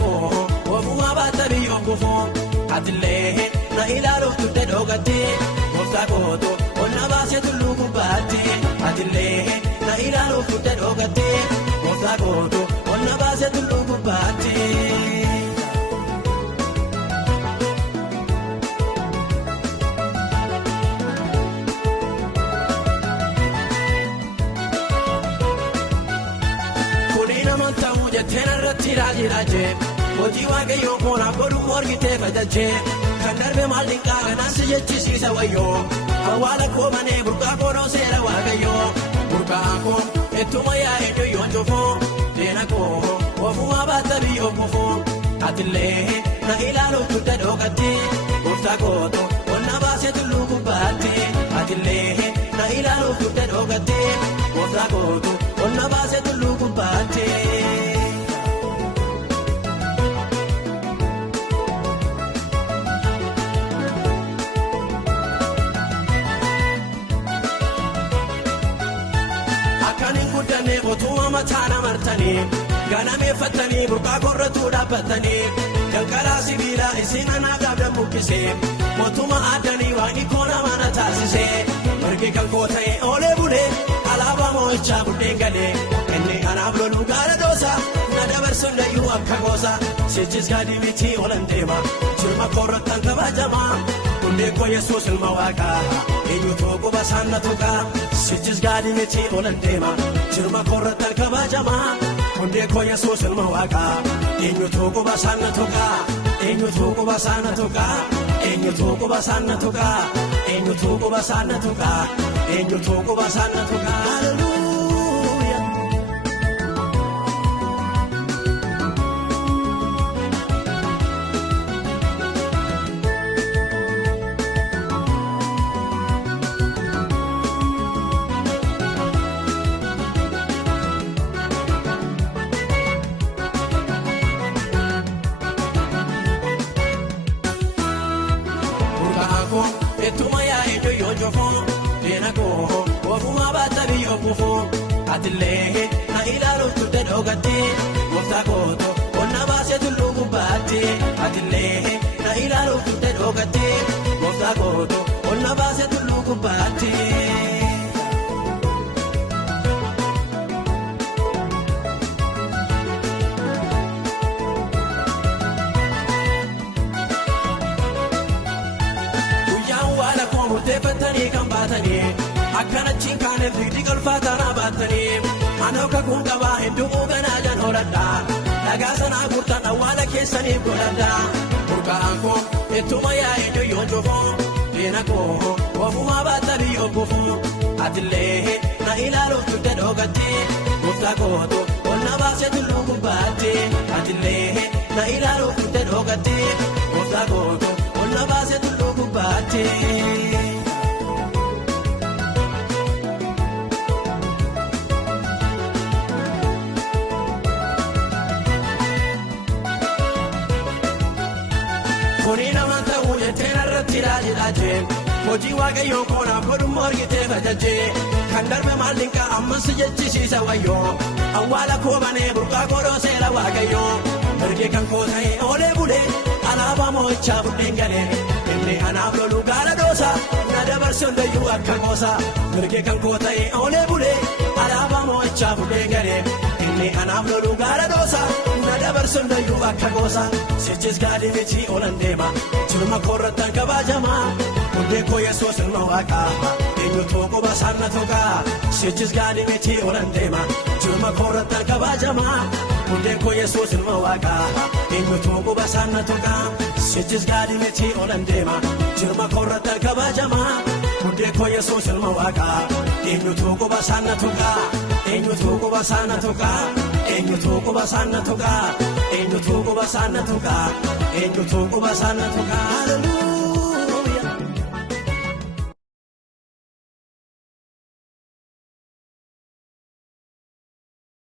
ko ofuma batabi okufo atille na ilalu tutte dogati gosa goto onna base tullu kubati atille na ilalu tutte dogati gosa goto onna base tullu kubati Raje Oti wage yo kona bodu morgite fadaje Kandarbe malinka ganasi yechisi sawayo Awala ko mane burka kono sera wage yo Burka ko etuma ya edo yonjofo Dena ko ofuwa batabi okufo Atille na ilalo tuta dogati Burta koto onna base tullu kubati Atille na ilalo tuta dogati Burta koto onna base tullu kubati Otuma matana martani ganame fatani burqa korratu dabatani kankala sibila isina nagabda mukise otuma adani wani kona mana tasise marke kankota e ole bude alaba mocha budengale enne anablo lugara dosa nadabarso layu akagosa sejis gadi miti olantema chirma korratan kabajama kunde ko yesus almawaka eyu togo basana toka sejis gadi miti olantema chirma korratan kabajama kunde ko yesus almawaka eyu togo basana toka eyu togo basana toka eyu togo basana toka eyu togo basana toka eyu togo basana toka hallelujah Atille na ilalu tutte dogati gosa goto onna base tullu kubati atille na ilalu tutte dogati gosa goto onna base tullu kubati Uyawala ko mutefantani kambatani akana chinkane fidi kalfatana batani anoka kungaba hindu gana jan horada lagasana kurtana wala kesani golada burkanko etuma ya edo yonjofo denako ofuma batabi okufo atille na ilalo tutte dogati mutakoto onna base tullu kubati atille na ilalo tutte dogati mutakoto onna base tullu kubati Hoji wage yo kona bodu morgite fadaje kandarbe malinka amman sujechisi sawayo awala ko bane burqa koro sera wage yo merge kan ko tai ole bude alaba mocha budengale enne anablo lugara dosa nadabarso dayu akagosa merge kan ko tai ole bude alaba mocha budengale enne anablo lugara dosa nadabarso dayu akagosa sejis gadi miti olandema churma korratan kabajama kunde ko yesus almawaka enyo togo basana toka sejis gadi miti olandema churma korratan kabajama kunde ko yesus almawaka enyo togo basana toka sejis gadi miti olandema churma korratan kabajama kunde ko yesus almawaka enyo togo basana toka enyo togo basana toka enyo togo basana toka enyo togo basana toka enyo togo basana toka